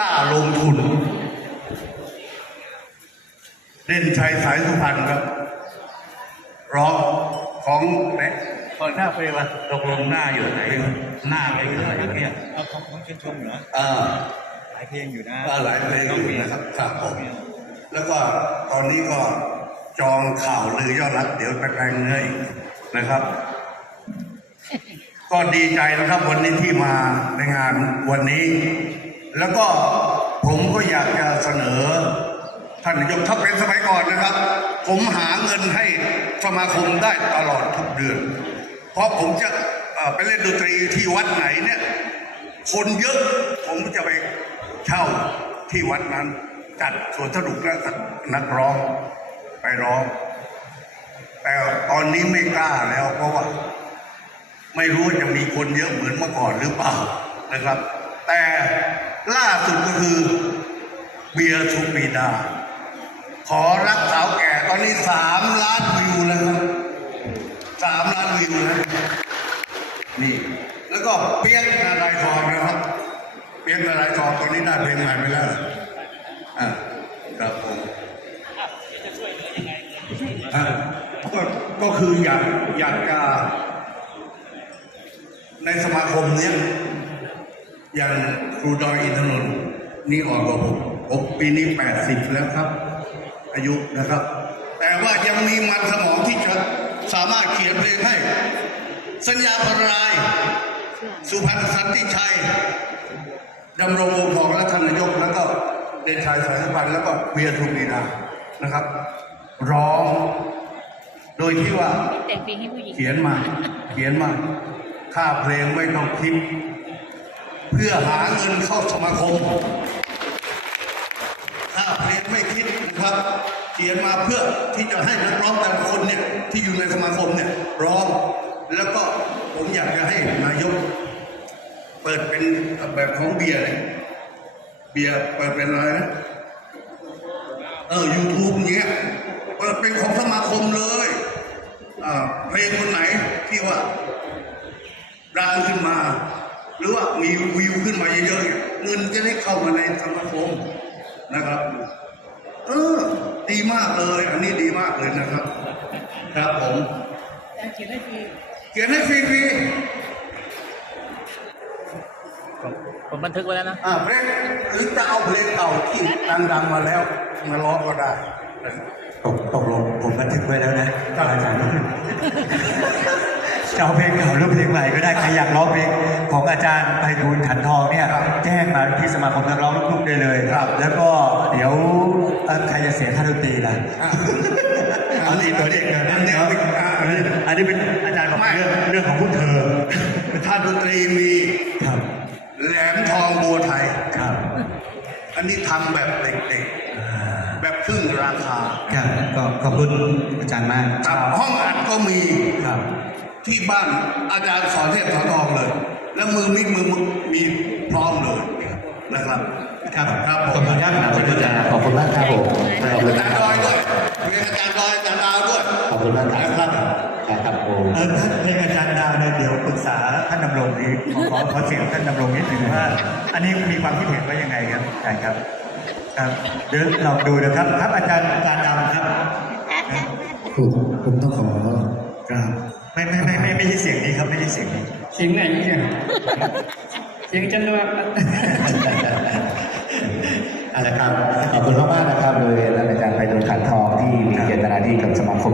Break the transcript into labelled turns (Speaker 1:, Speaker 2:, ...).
Speaker 1: ล้าลงทุนเด่นชัยสายสุพรรณครับร้องของไหนตอนหน้าไปวะตกลงหน้าอยู่ไหนหน้าไปเรื่อยอย่างเงี้ย
Speaker 2: เอาของของชื่นชมเหรอ
Speaker 1: เออ
Speaker 2: หลายเพลงอยู่นะ
Speaker 1: ก็หลายเพลงอยู่นะครับครับผมแล้วก็ตอนนี้ก็จองข่าวลือยอดรักเดี๋ยวไปแปลงเนื้ออีกนะครับ ก็ดีใจนะครับวันนี้ที่มาในงานวันนี้ แล้วก็ผมก็อยากจะเสนอ ท่านนายกถ้าเป็นสมัยก่อนนะครับ ผมหาเงินให้สมาคมได้ตลอดทุกเดือน เพราะผมจะไปเล่นดนตรีที่วัดไหนเนี่ย คนเยอะผมจะไปเช่าที่วัดนั้น จัดสวนสนุกและนักร้องไปร้อง แต่ตอนนี้ไม่กล้าแล้ว เพราะว่า ไม่รู้จะมีคนเยอะเหมือนเมื่อก่อนหรือเปล่านะครับ แต่ ล่าสุดก็คือเบียร์ทูปีดาขอรักสาวแก่ตอนนี้สามล้านวิวแล้วครับสามล้านวิวแล้วนี่ แล้วก็เปียกนาลายทองนะครับ เปียกนาลายทองตอนนี้ได้เพลงใหม่ไปแล้วอ่าครับผมอ่าก็ก็คืออยากอยากจะในสมาคมเนี้ย อย่างครูดอยอินทนนท์นี่อ่อนกว่าผมผมปีนี้แปดสิบแล้วครับ อายุนะครับ แต่ว่ายังมีมันสมองที่จะสามารถเขียนเพลงให้ สัญญาพรราย สุพรรณสันติชัยดำรงวงศ์ทองและท่านนายกแล้วก็เด่นชัยสายสุพรรณแล้วก็เวียทูมีนานะครับ ร้อง โดยที่ว่า
Speaker 3: แต่งเพลงให้ผู้หญิง
Speaker 1: เขียนมา เขียนมา ค่าเพลงไม่ต้องคิดเพื่อหาเงินเข้าสมาคมค่าเพลงไม่คิดนะครับ เขียนมาเพื่อที่จะให้นักร้องแต่ละคนเนี่ยที่อยู่ในสมาคมเนี่ยร้อง แล้วก็ผมอยากจะให้นายก เปิดเป็นแบบของเบียร์เนี่ยเบียร์เปิดเป็นอะไรนะเออ YouTube เงี้ยเปิดเป็นของสมาคมเลยอ่าเพลงคนไหนที่ว่าดังขึ้นมา หรือว่ามีวิวขึ้นมาเยอะๆเนี่ยเงินจะได้เข้ามาในสมาคมนะครับ เออ ดีมากเลย อันนี้ดีมากเลยนะครับ ครับผม
Speaker 3: แต่เขียนให้ฟรี
Speaker 1: เขียนให้ฟรี
Speaker 4: ผมผมบันทึกไว้แล้วนะ
Speaker 1: ๆอ่าเพลงหรือจะเอาเพลงเก่าที่ดังๆมาแล้วมาร้องก็ได้นะครับ
Speaker 2: ตกตกลงผมบันทึกไว้แล้วนะอาจารย์ จะเอาเพลงเก่าหรือเพลงใหม่ก็ได้ใครอยากร้องเพลงของอาจารย์ไพฑูรย์ขันทองเนี่ยแจ้งมาที่สมาคมนักร้องลูกทุ่งได้เลย
Speaker 1: ครับ
Speaker 2: แล้วก็เดี๋ยวเอ่อใครจะเสียค่าดนตรีล่ะ
Speaker 1: อะ
Speaker 2: เอาตีตัวเด็กเงิน
Speaker 1: อันนี้
Speaker 2: เนาะ
Speaker 1: อะอันนี้
Speaker 2: อันนี้เป็นอาจารย์บอกเรื่องเรื่องของพวกเธอ
Speaker 1: ถ้าดนตรีมี
Speaker 2: ครับ
Speaker 1: แหลมทองบัวไทย
Speaker 2: ครับ
Speaker 1: อันนี้ทำแบบเด็ก
Speaker 2: อ่า
Speaker 1: ๆแบบครึ่งราคา
Speaker 2: ครับก็ขอบคุณอาจารย์มาก
Speaker 1: ครับห้องอัดก็มี
Speaker 2: ครับ
Speaker 1: ที่บ้านอาจารย์สอนเทพสอนทองเลย แล้วมือมิกมือมึกมีพร้อมเลยนะครับ
Speaker 2: ครับ
Speaker 1: ครับผ
Speaker 2: ขอบ
Speaker 1: ม
Speaker 2: คุณครับขอบคุณอาจารย์ขอบคุณมากครับผมขอบคุณ
Speaker 1: อาจารย์ดอยด้วยมีอาจารย์ดอยอาจารย์ดาวด้วย
Speaker 2: ขอบคุณมากครับ
Speaker 1: นะครับ
Speaker 2: ครับผมเออท่านเพลงอาจารย์ดาวเนี่ยเดี๋ยวปรึกษาท่านดำรงดีขอขอขอเสียงท่านดำรงนิดหนึ่งว่า อันนี้มีความคิดเห็นว่ายังไงครับอาจารย์ครับครับเดี๋ยวลองดูนะครับครับอาจารย์อาจารย์ดำครับ
Speaker 5: ผมผมต้องขอกราบ
Speaker 2: ไม่ไม่ไม่ไม่ไม่ใช่เสียงนี้ครับไม่ใช่เสียงนี้
Speaker 5: เสียงไหนเนี่ยเสียงจันทร์ว่า
Speaker 6: เอาละครับขอบคุณมากๆนะครับโดยท่านอาจารย์ไพฑูรย์ขันทองที่มีเจตนาดีกับสมาคม